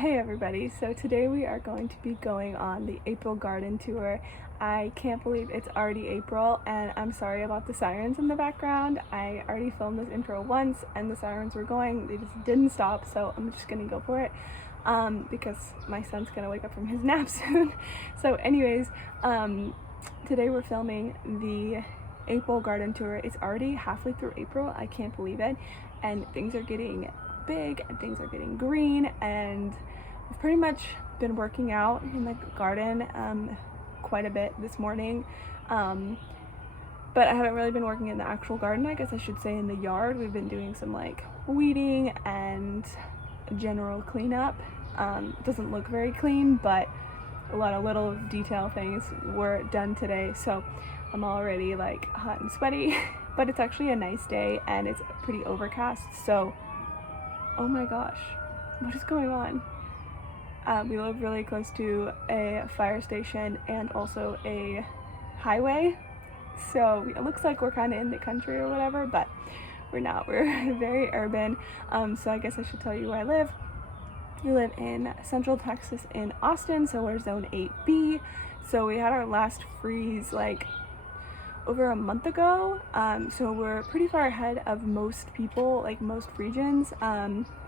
Hey everybody, so today we are going to be going on the April garden tour. I can't believe it's already April, and I'm sorry about the sirens in the background. I already filmed this intro once and the sirens were going, they just didn't stop, so I'm just gonna go for it because my son's gonna wake up from his nap soon. So anyways, today we're filming the April garden tour. It's already halfway through April, I can't believe it, and things are getting big and things are getting green, and I've pretty much been working out in the garden quite a bit this morning, but I haven't really been working in the actual garden. I guess I should say in the yard. We've been doing some like weeding and general cleanup. It doesn't look very clean, but a lot of little detail things were done today, so I'm already like hot and sweaty. But it's actually a nice day and it's pretty overcast, so oh my gosh, what is going on? We live really close to a fire station and also a highway, so it looks like we're kind of in the country or whatever, but we're not. We're very urban. So I guess I should tell you where I live. We live in Central Texas in Austin, so we're zone 8B. So we had our last freeze like over a month ago, so we're pretty far ahead of most people, like most regions,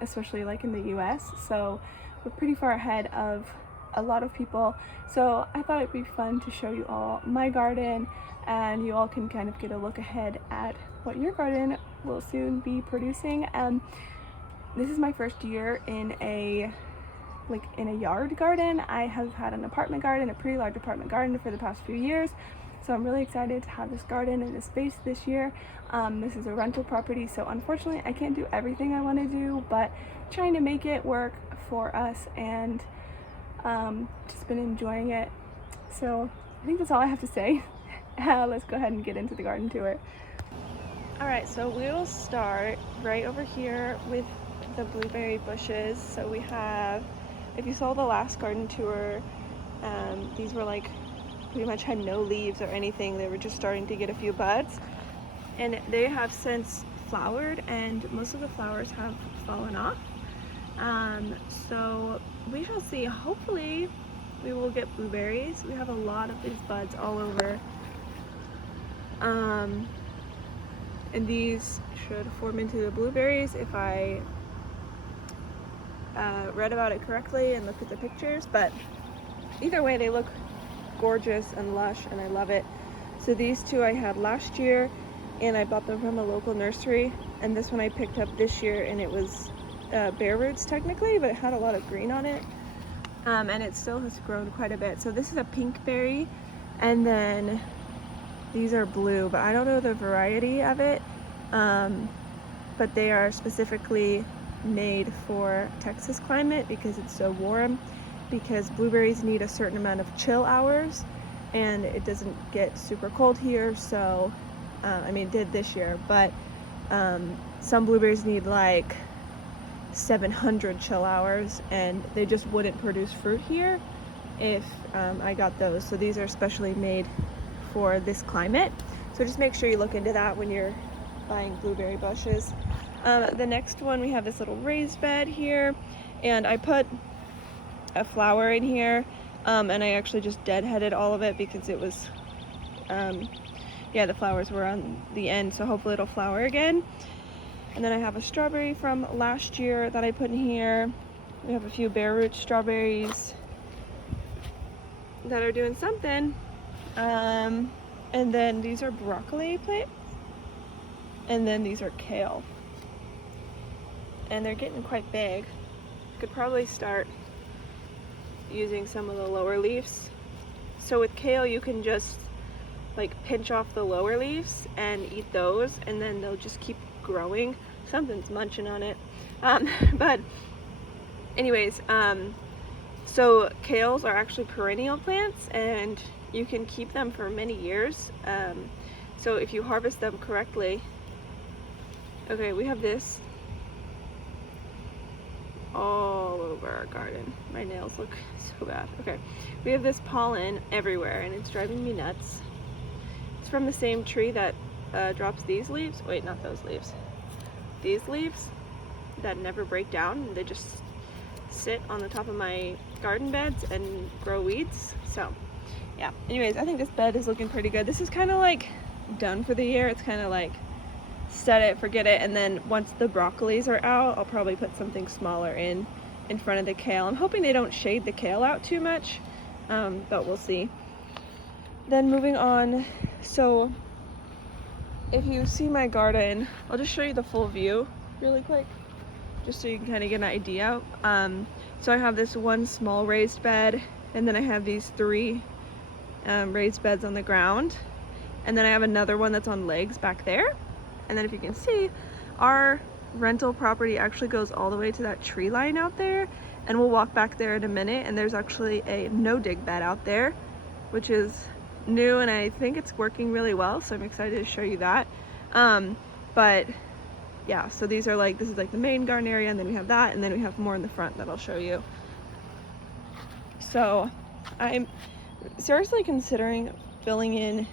especially like in the US, so we're pretty far ahead of a lot of people. So I thought it'd be fun to show you all my garden, and you all can kind of get a look ahead at what your garden will soon be producing. This is my first year in a yard garden. I have had an apartment garden, a pretty large apartment garden for the past few years. So I'm really excited to have this garden in this space this year. This is a rental property, so unfortunately I can't do everything I want to do, but trying to make it work for us, and just been enjoying it. So I think that's all I have to say. Let's go ahead and get into the garden tour. Alright, so we will start right over here with the blueberry bushes. So we have, if you saw the last garden tour, these were like pretty much had no leaves or anything. They were just starting to get a few buds, and they have since flowered, and most of the flowers have fallen off. So we shall see. Hopefully we will get blueberries. We have a lot of these buds all over, and these should form into the blueberries if I read about it correctly and looked at the pictures. But either way, they look gorgeous and lush, and I love it. So these two I had last year, and I bought them from a local nursery, and this one I picked up this year, and it was bare roots technically, but it had a lot of green on it, and it still has grown quite a bit. So this is a pink berry, and then these are blue, but I don't know the variety of it, but they are specifically made for Texas climate because it's so warm, because blueberries need a certain amount of chill hours, and it doesn't get super cold here. So I mean, it did this year, but some blueberries need like 700 chill hours, and they just wouldn't produce fruit here if I got those. So these are specially made for this climate, so just make sure you look into that when you're buying blueberry bushes. The next one, we have this little raised bed here, and I put a flower in here, and I actually just deadheaded all of it because it was yeah, the flowers were on the end, so hopefully it'll flower again. And then I have a strawberry from last year that I put in here. We have a few bare root strawberries that are doing something, and then these are broccoli plants, and then these are kale, and they're getting quite big. Could probably start using some of the lower leaves. So with kale, you can just like pinch off the lower leaves and eat those, and then they'll just keep growing. Something's munching on it. But anyways, so kales are actually perennial plants, and you can keep them for many years. So if you harvest them correctly. Okay, we have this all over our garden. My nails look so bad. Okay, we have this pollen everywhere, and it's driving me nuts. It's from the same tree that drops these leaves. Wait, not those leaves. These leaves that never break down. They just sit on the top of my garden beds and grow weeds. So yeah, anyways, I think this bed is looking pretty good. This is kind of like done for the year. It's kind of like set it, forget it, and then once the broccolis are out, I'll probably put something smaller in front of the kale. I'm hoping they don't shade the kale out too much, but we'll see. Then moving on, so if you see my garden, I'll just show you the full view really quick, just so you can kind of get an idea. So I have this one small raised bed, and then I have these 3 raised beds on the ground, and then I have another one that's on legs back there. And then if you can see, our rental property actually goes all the way to that tree line out there, and we'll walk back there in a minute, and there's actually a no-dig bed out there, which is new, and I think it's working really well, so I'm excited to show you that. But yeah, so these are like, this is like the main garden area, and then we have that, and then we have more in the front that I'll show you. So I'm seriously considering filling in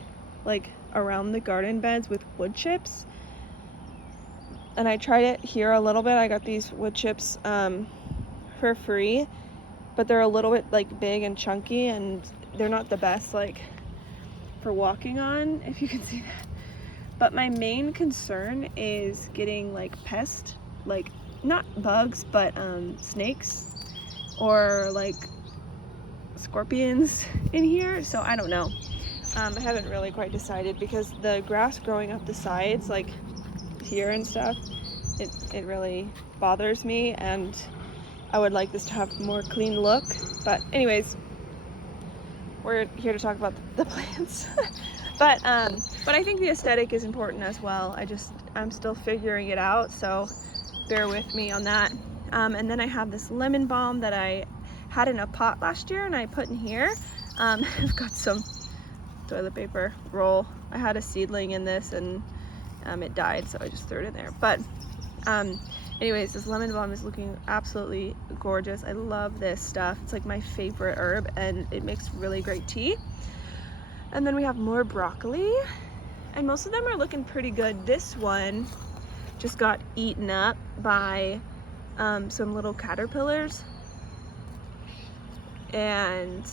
like around the garden beds with wood chips. And I tried it here a little bit. I got these wood chips for free, but they're a little bit like big and chunky, and they're not the best like for walking on, if you can see that. But my main concern is getting like pest, like not bugs, but snakes or like scorpions in here. So I don't know. I haven't really quite decided, because the grass growing up the sides, like here and stuff, it really bothers me, and I would like this to have a more clean look. But anyways, we're here to talk about the plants. but I think the aesthetic is important as well. I'm still figuring it out, so bear with me on that. And then I have this lemon balm that I had in a pot last year and I put in here. I've got some toilet paper roll. I had a seedling in this, and it died, so I just threw it in there. But anyways, this lemon balm is looking absolutely gorgeous. I love this stuff. It's like my favorite herb, and it makes really great tea. And then we have more broccoli, and most of them are looking pretty good. This one just got eaten up by some little caterpillars, and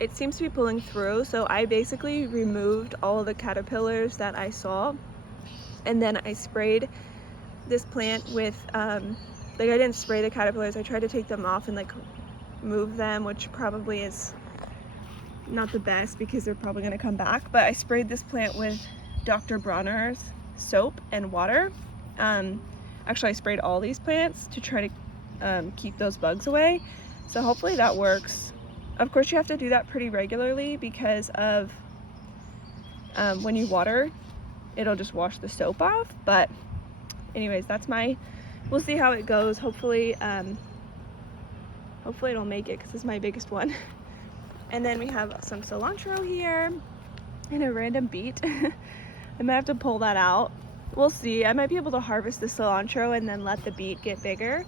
it seems to be pulling through. So I basically removed all of the caterpillars that I saw, and then I sprayed this plant with like, I didn't spray the caterpillars. I tried to take them off and like move them, which probably is not the best because they're probably going to come back. But I sprayed this plant with Dr. Bronner's soap and water. Actually, I sprayed all these plants to try to keep those bugs away. So hopefully that works. Of course, you have to do that pretty regularly because of when you water, it'll just wash the soap off. But anyways, we'll see how it goes. Hopefully it'll make it, because it's my biggest one. And then we have some cilantro here and a random beet. I might have to pull that out. We'll see. I might be able to harvest the cilantro and then let the beet get bigger.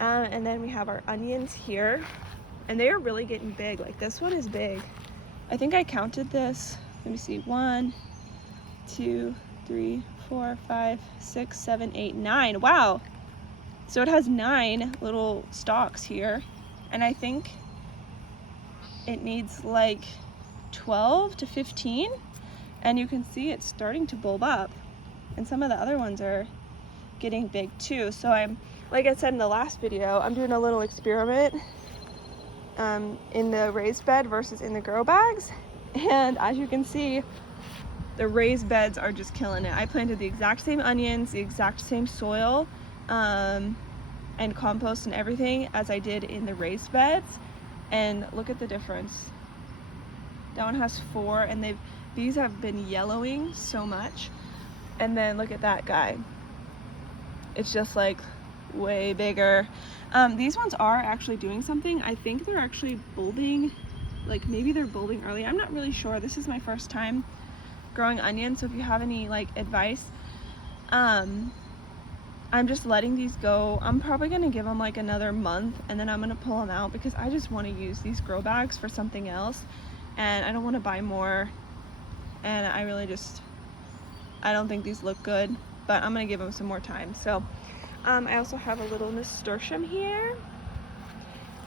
And then we have our onions here, and they are really getting big. Like, this one is big. I think I counted this. Let me see. 1, 2, 3, 4, 5, 6, 7, 8, 9. Wow. So it has 9 little stalks here, and I think it needs like 12 to 15, and you can see it's starting to bulb up, and some of the other ones are getting big too. So I'm, like I said in the last video, I'm doing a little experiment in the raised bed versus in the grow bags, and as you can see, the raised beds are just killing it. I planted the exact same onions, the exact same soil, and compost and everything as I did in the raised beds, and look at the difference. That one has 4, and these have been yellowing so much. And then look at that guy. It's just like way bigger. These ones are actually doing something. I think they're actually bulbing, like maybe they're bulbing early. I'm not really sure. This is my first time growing onions, so if you have any like advice, I'm just letting these go. I'm probably gonna give them like another month, and then I'm gonna pull them out because I just want to use these grow bags for something else, and I don't want to buy more, and I don't think these look good, but I'm gonna give them some more time. So I also have a little nasturtium here,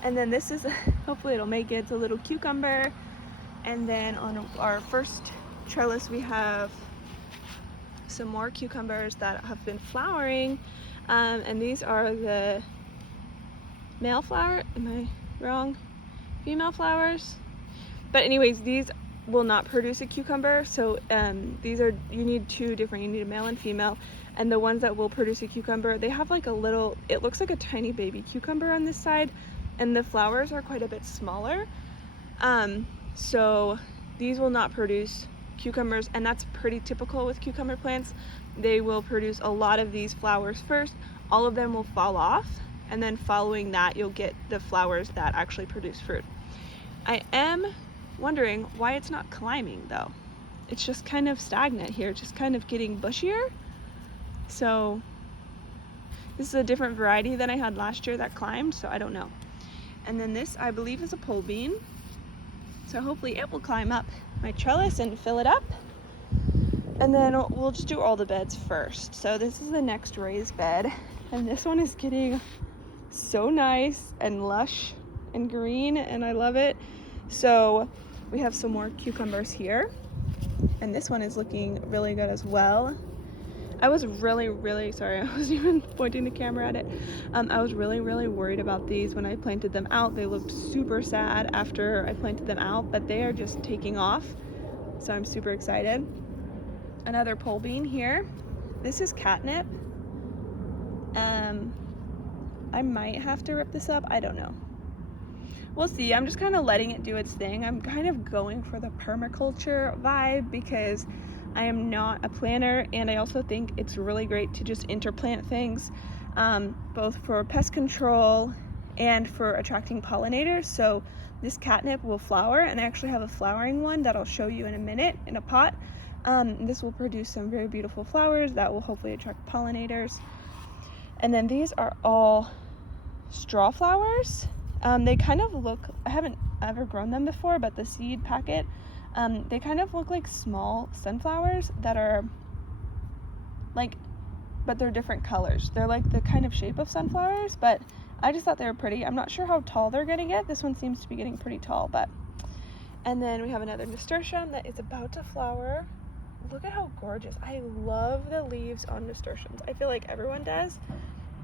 And then this is, hopefully it'll make it, it's a little cucumber. And then on our first trellis we have some more cucumbers that have been flowering. And these are the male flower, am I wrong? Female flowers. But anyways, these will not produce a cucumber, so these are, you need two different, you need a male and female. And the ones that will produce a cucumber, they have like a little, it looks like a tiny baby cucumber on this side, and the flowers are quite a bit smaller. So these will not produce cucumbers, and that's pretty typical with cucumber plants. They will produce a lot of these flowers first, all of them will fall off, and then following that you'll get the flowers that actually produce fruit. I am wondering why it's not climbing though. It's just kind of stagnant here, just kind of getting bushier. So this is a different variety than I had last year that climbed, so I don't know. And then this, I believe, is a pole bean. So hopefully it will climb up my trellis and fill it up. And then we'll just do all the beds first. So this is the next raised bed, and this one is getting so nice and lush and green, and I love it. So we have some more cucumbers here, and this one is looking really good as well. I was really sorry, I wasn't even pointing the camera at it. I was really worried about these when I planted them out. They looked super sad after I planted them out, but they are just taking off, so I'm super excited. Another pole bean here. This is catnip. I might have to rip this up, I don't know. We'll see. I'm just kind of letting it do its thing. I'm kind of going for the permaculture vibe because I am not a planter, and I also think it's really great to just interplant things, both for pest control and for attracting pollinators. So this catnip will flower, and I actually have a flowering one that I'll show you in a minute in a pot. This will produce some very beautiful flowers that will hopefully attract pollinators. And then these are all straw flowers. They kind of look, I haven't ever grown them before, but the seed packet, they kind of look like small sunflowers that are like, but they're different colors. They're like the kind of shape of sunflowers, but I just thought they were pretty. I'm not sure how tall they're gonna get. This one seems to be getting pretty tall, but. And then we have another nasturtium that is about to flower. Look at how gorgeous. I love the leaves on nasturtiums. I feel like everyone does,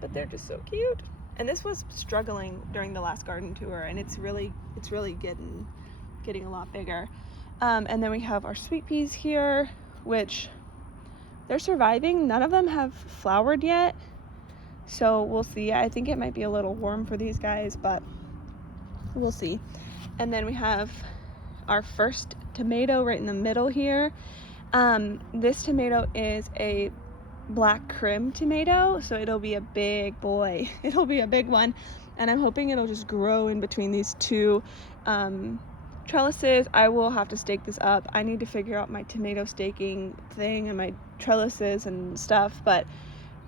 but they're just so cute. And this was struggling during the last garden tour, and it's really getting a lot bigger. And then we have our sweet peas here, which they're surviving. None of them have flowered yet, so we'll see. I think it might be a little warm for these guys, but we'll see. And then we have our first tomato right in the middle here. This tomato is a black crim tomato, so it'll be a big boy. It'll be a big one, and I'm hoping it'll just grow in between these two trellises. I will have to stake this up. I need to figure out my tomato staking thing and my trellises and stuff, but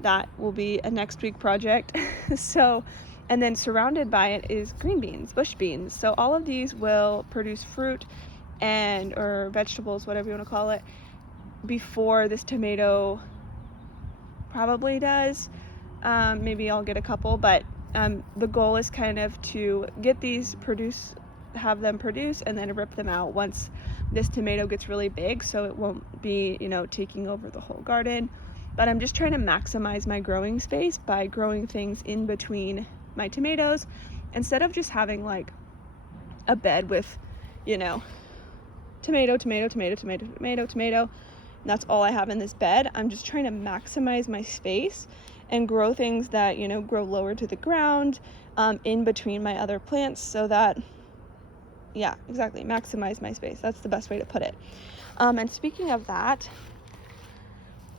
that will be a next week project. So, and then surrounded by it is green beans, bush beans. So all of these will produce fruit and or vegetables, whatever you want to call it, before this tomato probably does. Maybe I'll get a couple, but the goal is kind of to get these have them produce and then rip them out once this tomato gets really big, so it won't be, you know, taking over the whole garden. But I'm just trying to maximize my growing space by growing things in between my tomatoes instead of just having like a bed with, you know, tomato. That's all I have in this bed. I'm just trying to maximize my space and grow things that, you know, grow lower to the ground, in between my other plants, so that, yeah, exactly, maximize my space. That's the best way to put it. And speaking of that,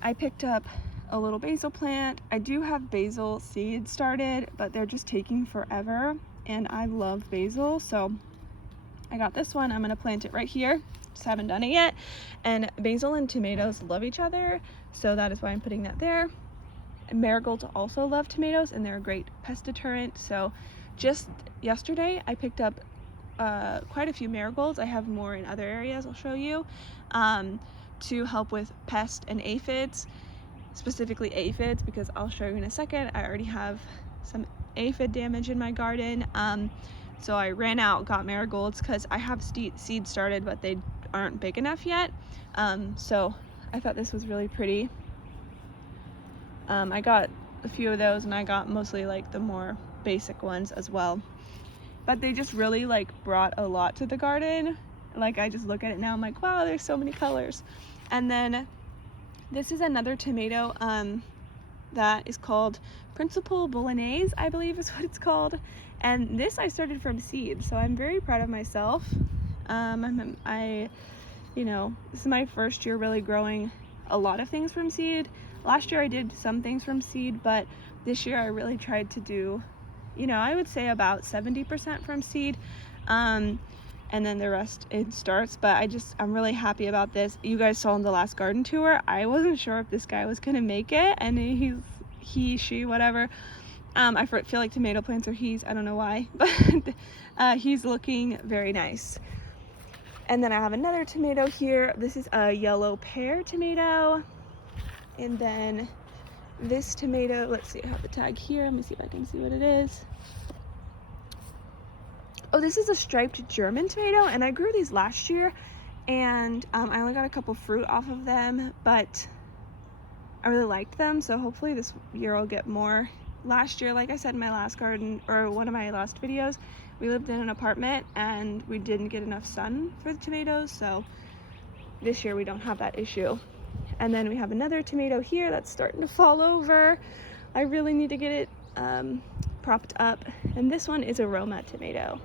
I picked up a little basil plant. I do have basil seeds started, but they're just taking forever, and I love basil, so I got this one. I'm gonna plant it right here. Just haven't done it yet. And basil and tomatoes love each other, so that is why I'm putting that there. Marigolds also love tomatoes, and they're a great pest deterrent. So just yesterday I picked up quite a few marigolds. I have more in other areas I'll show you, to help with pest and aphids, specifically aphids, because I'll show you in a second. I already have some aphid damage in my garden, So I ran out, got marigolds, because I have seeds started, but they aren't big enough yet. So I thought this was really pretty. I got a few of those, and I got mostly like the more basic ones as well. But they just really like brought a lot to the garden. Like I just look at it now, I'm like, wow, there's so many colors. And then this is another tomato that is called Principal Bolognese, I believe is what it's called. And this I started from seed, so I'm very proud of myself. You know, this is my first year really growing a lot of things from seed. Last year I did some things from seed, but this year I really tried to do, you know, I would say about 70% from seed. And then the rest it starts. But I'm really happy about this. You guys saw in the last garden tour, I wasn't sure if this guy was gonna make it, and she, whatever. I feel like tomato plants are he's, I don't know why, but he's looking very nice. And then I have another tomato here. This is a yellow pear tomato. And then this tomato, let's see, I have the tag here. Let me see if I can see what it is. Oh, this is a striped German tomato, and I grew these last year, and I only got a couple fruit off of them, but I really liked them, so hopefully this year I'll get more. Last year, like I said in my last garden, or one of my last videos, we lived in an apartment and we didn't get enough sun for the tomatoes, so this year we don't have that issue. And then we have another tomato here that's starting to fall over. I really need to get it propped up. And this one is a Roma tomato.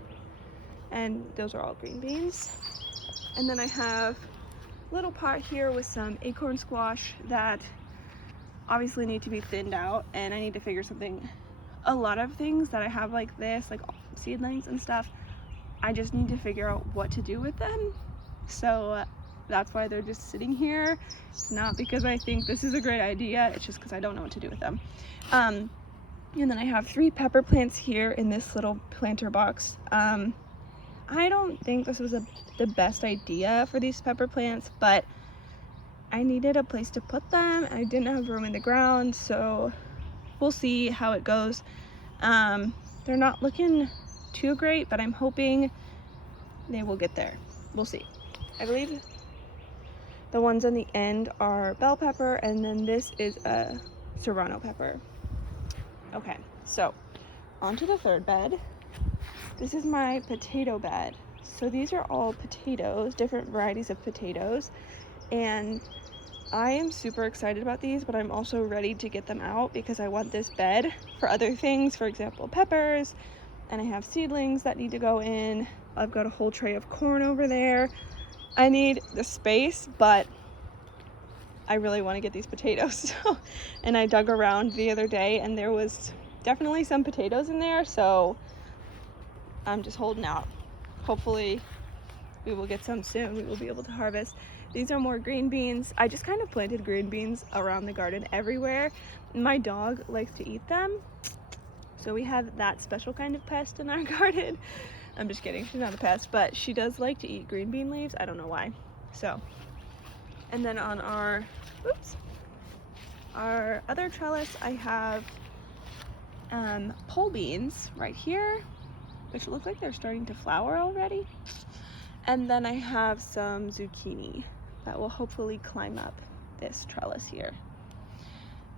And those are all green beans. And then I have a little pot here with some acorn squash that obviously need to be thinned out, and I need to figure something. A lot of things that I have like this, like seedlings and stuff, I just need to figure out what to do with them. So that's why they're just sitting here. It's not because I think this is a great idea, it's just because I don't know what to do with them. And then I have 3 pepper plants here in this little planter box. I don't think this was the best idea for these pepper plants, but I needed a place to put them. I didn't have room in the ground, so we'll see how it goes. They're not looking too great, but I'm hoping they will get there. We'll see. I believe the ones on the end are bell pepper, and then this is a serrano pepper. Okay, so onto the third bed. This is my potato bed. So these are all potatoes, different varieties of potatoes, and I am super excited about these, but I'm also ready to get them out because I want this bed for other things, for example peppers, and I have seedlings that need to go in. I've got a whole tray of corn over there. I need the space, but I really want to get these potatoes. And I dug around the other day and there was definitely some potatoes in there, so I'm just holding out. Hopefully we will get some soon. We will be able to harvest. These are more green beans. I just kind of planted green beans around the garden everywhere. My dog likes to eat them, so we have that special kind of pest in our garden. I'm just kidding, she's not a pest, but she does like to eat green bean leaves. I don't know why. So, and then on our other trellis, I have pole beans right here, which look like they're starting to flower already. And then I have some zucchini that will hopefully climb up this trellis here.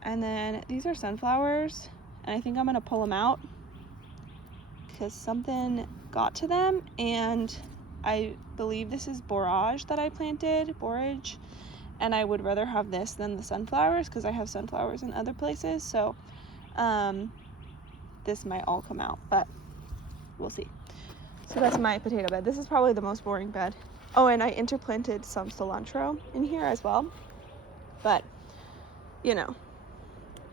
And then these are sunflowers, and I think I'm gonna pull them out because something got to them, and I believe this is borage that I planted, borage, and I would rather have this than the sunflowers because I have sunflowers in other places, so this might all come out, but we'll see. So that's my potato bed. This is probably the most boring bed. Oh, and I interplanted some cilantro in here as well, but you know,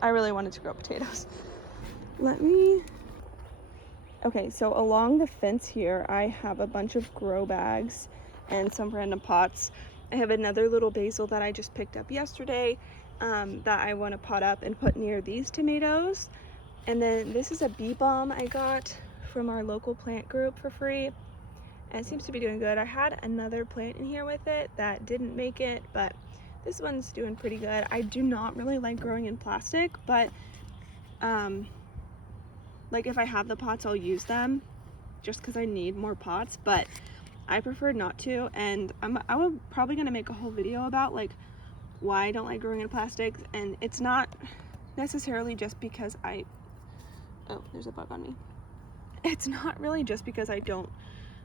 I really wanted to grow potatoes. Okay, so along the fence here, I have a bunch of grow bags and some random pots. I have another little basil that I just picked up yesterday that I want to pot up and put near these tomatoes. And then this is a bee balm I got from our local plant group for free, and it seems to be doing good. I had another plant in here with it that didn't make it, but this one's doing pretty good. I do not really like growing in plastic, but like if I have the pots, I'll use them just because I need more pots, but I prefer not to. And I'm probably gonna make a whole video about like why I don't like growing in plastics, and it's not necessarily just because oh, there's a bug on me. It's not really just because I don't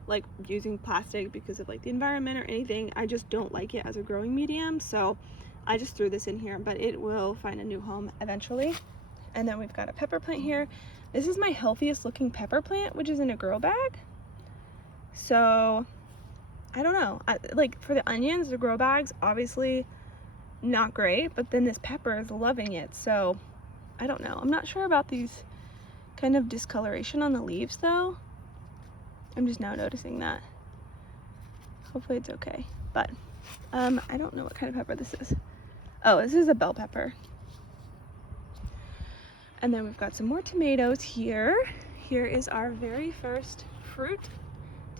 like using plastic because of like the environment or anything. I just don't like it as a growing medium, so I just threw this in here, but it will find a new home eventually. And then we've got a pepper plant here. This is my healthiest looking pepper plant, which is in a grow bag. So I don't know, like for the onions, the grow bags obviously not great, but then this pepper is loving it. So I don't know, I'm not sure about these kind of discoloration on the leaves though. I'm just now noticing that. Hopefully it's okay, but I don't know what kind of pepper this is. Oh, this is a bell pepper. And then we've got some more tomatoes here. Here is our very first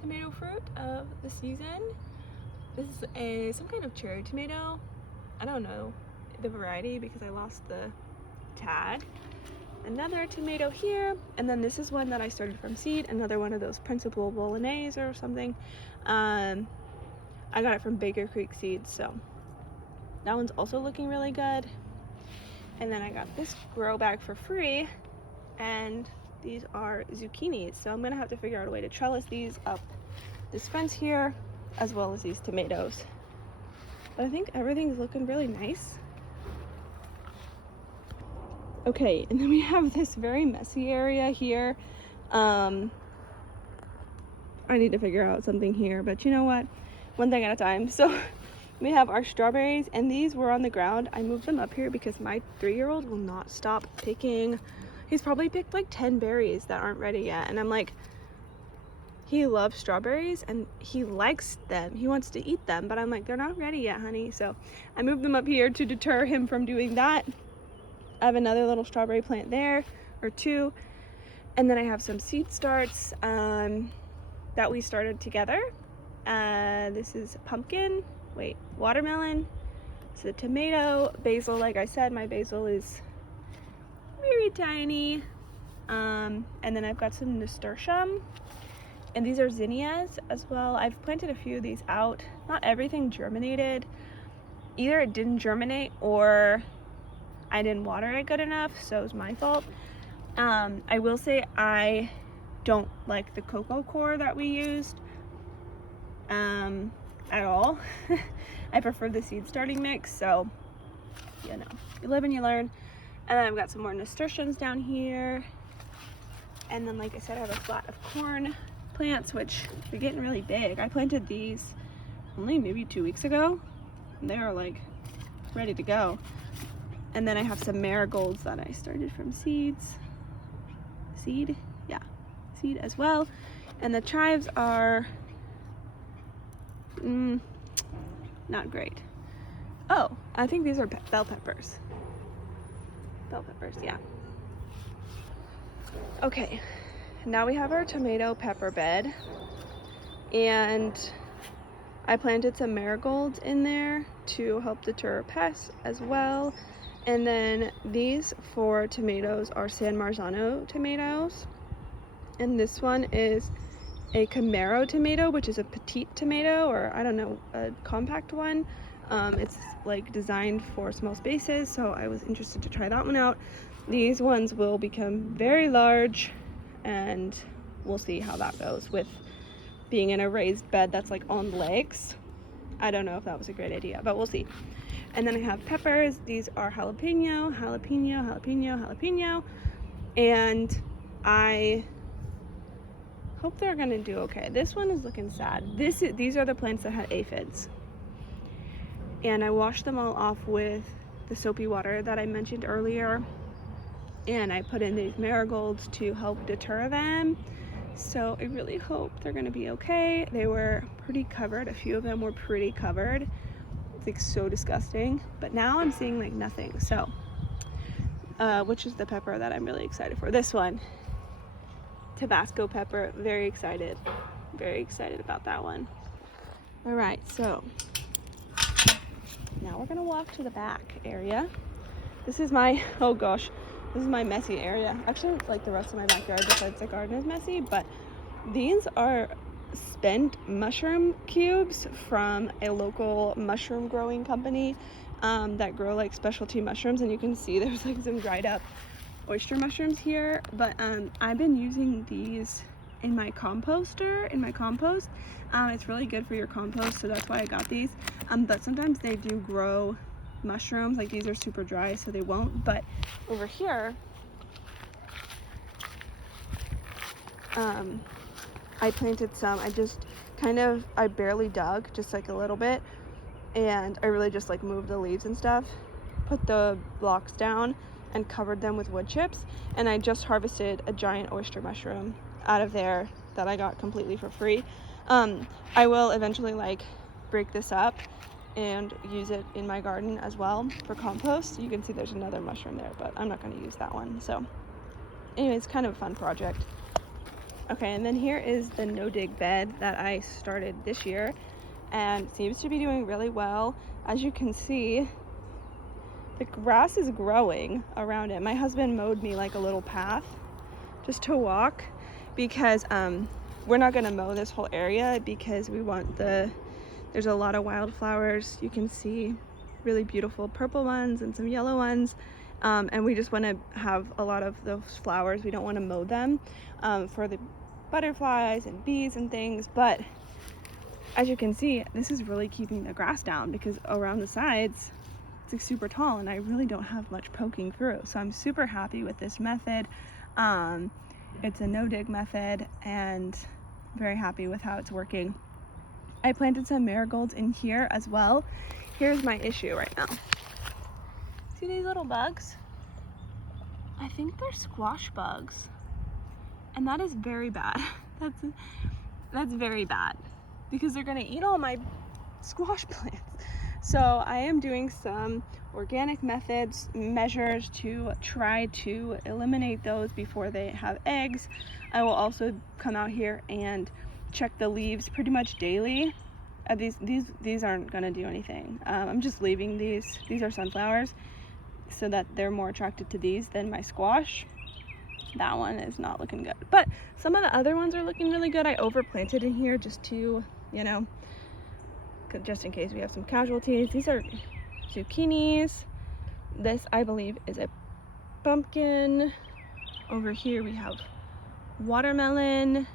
tomato fruit of the season. This is some kind of cherry tomato. I don't know the variety because I lost the tag. Another tomato here, and then this is one that I started from seed, another one of those principal bolognese or something. I got it from Baker Creek Seeds, so that one's also looking really good. And then I got this grow bag for free, and these are zucchinis, so I'm gonna have to figure out a way to trellis these up this fence here, as well as these tomatoes. But I think everything's looking really nice. Okay, and then we have this very messy area here. I need to figure out something here, but you know what? One thing at a time. So we have our strawberries, and these were on the ground. I moved them up here because my 3-year-old will not stop picking. He's probably picked like 10 berries that aren't ready yet, and I'm like, he loves strawberries and he likes them. He wants to eat them, but I'm like, they're not ready yet, honey. So I moved them up here to deter him from doing that. I have another little strawberry plant there, or 2. And then I have some seed starts that we started together. This is pumpkin, watermelon. This is a tomato, basil. Like I said, my basil is very tiny. And then I've got some nasturtium. And these are zinnias as well. I've planted a few of these out. Not everything germinated. Either it didn't germinate or I didn't water it good enough, so it was my fault. I will say I don't like the cocoa core that we used at all. I prefer the seed starting mix, so you know, you live and you learn. And then I've got some more nasturtiums down here. And then, like I said, I have a flat of corn plants, which are getting really big. I planted these only maybe 2 weeks ago, and they are like ready to go. And then I have some marigolds that I started from seed as well. And the chives are not great. Oh, I think these are bell peppers. Yeah. Okay, now we have our tomato pepper bed, and I planted some marigolds in there to help deter pests as well. And then these 4 tomatoes are San Marzano tomatoes. And this one is a Camaro tomato, which is a petite tomato, or I don't know, a compact one. It's like designed for small spaces, so I was interested to try that one out. These ones will become very large, and we'll see how that goes with being in a raised bed that's like on legs. I don't know if that was a great idea, but we'll see. And then I have peppers. These are jalapeno, and I hope they're gonna do okay. This one is looking sad. These are the plants that had aphids, and I washed them all off with the soapy water that I mentioned earlier, and I put in these marigolds to help deter them. So I really hope they're gonna be okay. They were pretty covered. A few of them were pretty covered. It's like so disgusting, but now I'm seeing like nothing. So which is the pepper that I'm really excited for. This one, Tabasco pepper. Very excited about that one. All right, so now we're gonna walk to the back area. This is my, oh gosh, this is my messy area. Actually, like the rest of my backyard besides the garden is messy, but These are spent mushroom cubes from a local mushroom growing company that grow like specialty mushrooms, and you can see there's like some dried up oyster mushrooms here, but I've been using these in my composter, in my compost. It's really good for your compost, so that's why I got these. But sometimes they do grow mushrooms, like these are super dry so they won't, but over here I planted some. I barely dug, just like a little bit, and I really just like moved the leaves and stuff, put the blocks down and covered them with wood chips, and I just harvested a giant oyster mushroom out of there that I got completely for free. I will eventually like break this up and use it in my garden as well for compost. You can see there's another mushroom there, but I'm not going to use that one. So anyway, it's kind of a fun project. Okay, and then here is the no-dig bed that I started this year and seems to be doing really well. As you can see, the grass is growing around it. My husband mowed me like a little path just to walk, because we're not going to mow this whole area because we want there's a lot of wildflowers. You can see really beautiful purple ones and some yellow ones, and we just want to have a lot of those flowers. We don't want to mow them for the butterflies and bees and things, but as you can see, this is really keeping the grass down, because around the sides it's like super tall and I really don't have much poking through. So I'm super happy with this method. It's a no-dig method and very happy with how it's working. I planted some marigolds in here as well. Here's my issue right now. See these little bugs? I think they're squash bugs, and that is very bad. That's very bad, because they're gonna eat all my squash plants. So I am doing some organic measures to try to eliminate those before they have eggs. I will also come out here and check the leaves pretty much daily. These aren't gonna do anything. I'm just leaving these. These are sunflowers, so that they're more attracted to these than my squash. That one is not looking good, but some of the other ones are looking really good. I overplanted in here just to, just in case we have some casualties. These are zucchinis. This, I believe, is a pumpkin. Over here we have watermelon.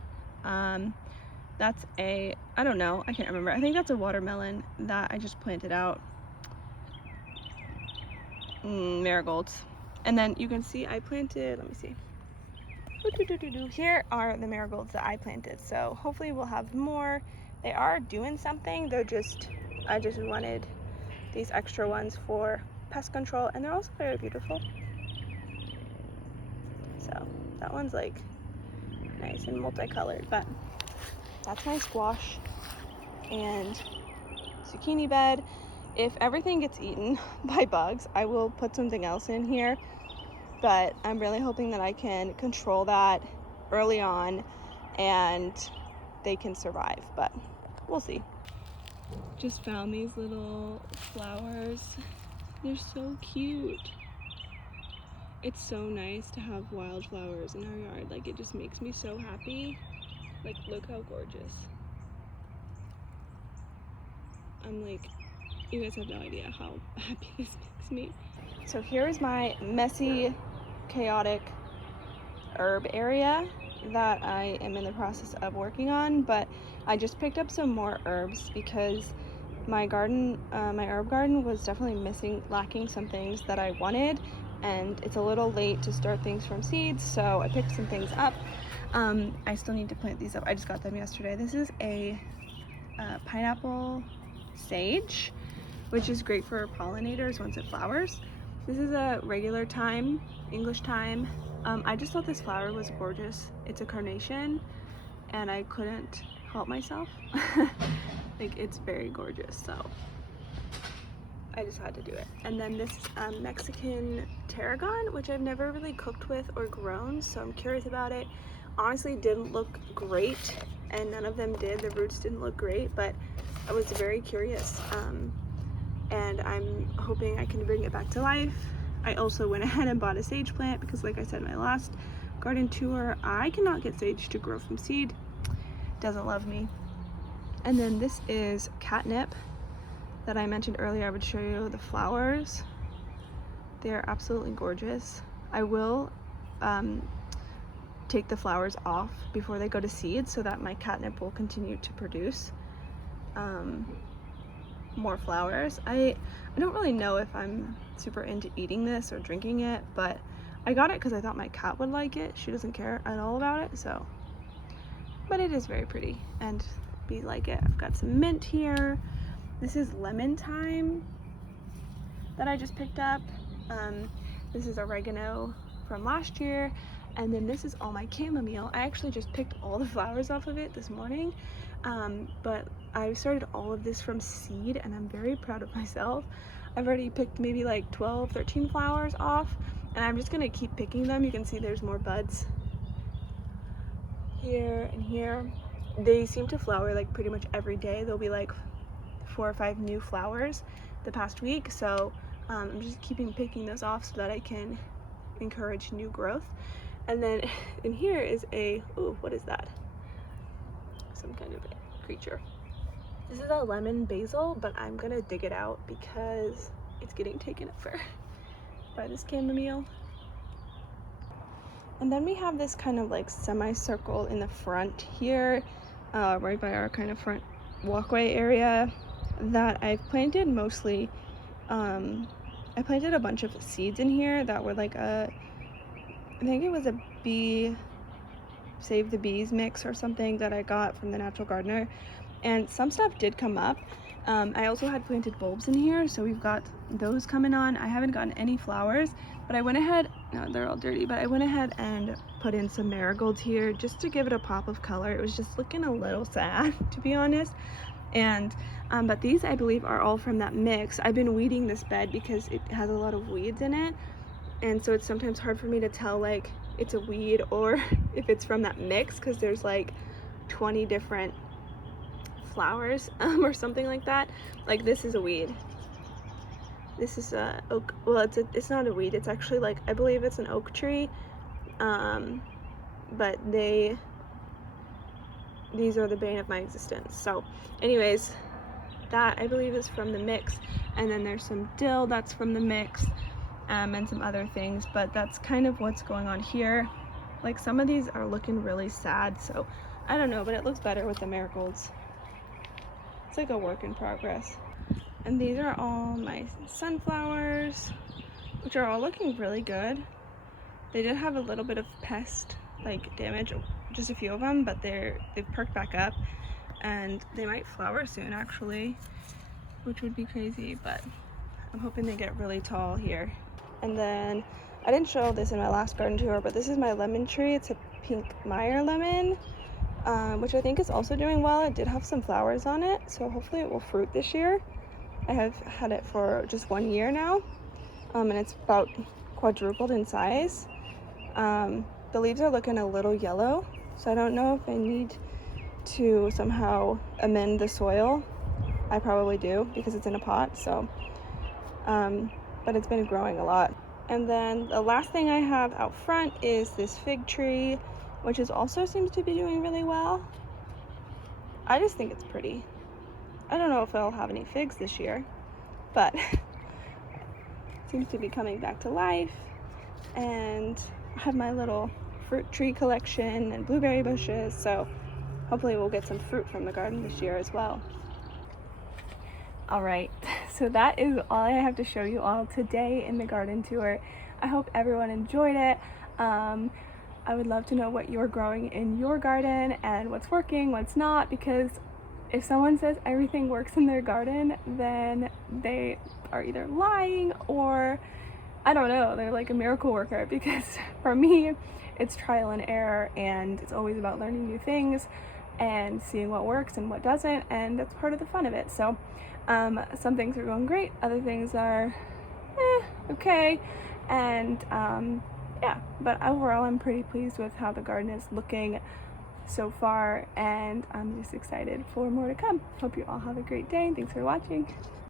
That's I don't know, I can't remember. I think that's a watermelon that I just planted out. Marigolds. And then you can see I planted, let me see. Here are the marigolds that I planted. So hopefully we'll have more. They are doing something. I just wanted these extra ones for pest control, and they're also very beautiful. So that one's like nice and multicolored, but that's my squash and zucchini bed. If everything gets eaten by bugs, I will put something else in here, but I'm really hoping that I can control that early on and they can survive, but we'll see. Just found these little flowers. They're so cute. It's so nice to have wildflowers in our yard. Like, it just makes me so happy. Like, look how gorgeous. I'm like, you guys have no idea how happy this makes me. So here is my messy, chaotic herb area that I am in the process of working on, but I just picked up some more herbs because my garden, my herb garden was definitely lacking some things that I wanted, and it's a little late to start things from seeds, so I picked some things up. I still need to plant these up. I just got them yesterday. This is a pineapple sage, which is great for pollinators once it flowers. This is a regular thyme, English thyme. I just thought this flower was gorgeous. It's a carnation, and I couldn't help myself. Like, it's very gorgeous, so I just had to do it. And then this Mexican tarragon, which I've never really cooked with or grown, so I'm curious about it. Honestly, didn't look great, and none of them did. The roots didn't look great, but I was very curious, and I'm hoping I can bring it back to life. I also went ahead and bought a sage plant because, like I said in my last garden tour, I cannot get sage to grow from seed. doesn't love me. And then this is catnip that I mentioned earlier. I would show you the flowers. They are absolutely gorgeous. I will take the flowers off before they go to seed so that my catnip will continue to produce more flowers. I don't really know if I'm super into eating this or drinking it, but I got it because I thought my cat would like it. She doesn't care at all about it, so. But it is very pretty and bees like it. I've got some mint here. This is lemon thyme that I just picked up. This is oregano from last year. And then this is all my chamomile. I actually just picked all the flowers off of it this morning. But I started all of this from seed and I'm very proud of myself. I've already picked maybe like 12, 13 flowers off, and I'm just gonna keep picking them. You can see there's more buds here and here. They seem to flower like pretty much every day. There'll be like 4 or 5 new flowers the past week. So I'm just picking those off so that I can encourage new growth. And then in here is a, ooh, what is that? Some kind of a creature. This is a lemon basil, but I'm gonna dig it out because it's getting taken over by this chamomile. And then we have this kind of like semicircle in the front here, right by our kind of front walkway area that I've planted mostly. I planted a bunch of seeds in here that were like I think it was a bee, Save the Bees mix or something that I got from the natural gardener. And some stuff did come up. I also had planted bulbs in here, so we've got those coming on. I haven't gotten any flowers, but I went ahead, no, they're all dirty, but I went ahead and put in some marigolds here just to give it a pop of color. It was just looking a little sad, to be honest. And but these, I believe, are all from that mix. I've been weeding this bed because it has a lot of weeds in it, and so it's sometimes hard for me to tell like it's a weed or if it's from that mix, because there's like 20 different flowers or something like that. Like this is a weed. This is a oak, well, it's not a weed, it's actually like, I believe it's an oak tree, but these are the bane of my existence. So anyways, that I believe is from the mix, and then there's some dill that's from the mix, and some other things, but that's kind of what's going on here. Like some of these are looking really sad, so I don't know, but it looks better with the marigolds. It's like a work in progress. And these are all my sunflowers, which are all looking really good. They did have a little bit of pest like damage, just a few of them, but they've perked back up and they might flower soon actually, which would be crazy, but I'm hoping they get really tall here. And then I didn't show this in my last garden tour, but this is my lemon tree. It's a pink Meyer lemon, which I think is also doing well. It did have some flowers on it, so hopefully it will fruit this year. I have had it for just 1 year now, and it's about quadrupled in size. The leaves are looking a little yellow, so I don't know if I need to somehow amend the soil. I probably do because it's in a pot, so but it's been growing a lot. And then the last thing I have out front is this fig tree, which also seems to be doing really well. I just think it's pretty. I don't know if I'll have any figs this year, but it seems to be coming back to life. And I have my little fruit tree collection and blueberry bushes, so hopefully we'll get some fruit from the garden this year as well. All right, so that is all I have to show you all today in the garden tour. I hope everyone enjoyed it. I would love to know what you're growing in your garden and what's working, what's not, because if someone says everything works in their garden, then they are either lying or, I don't know, they're like a miracle worker, because for me, it's trial and error, and it's always about learning new things and seeing what works and what doesn't, and that's part of the fun of it. So some things are going great, other things are okay, and yeah, but overall I'm pretty pleased with how the garden is looking so far, and I'm just excited for more to come. Hope you all have a great day. Thanks for watching.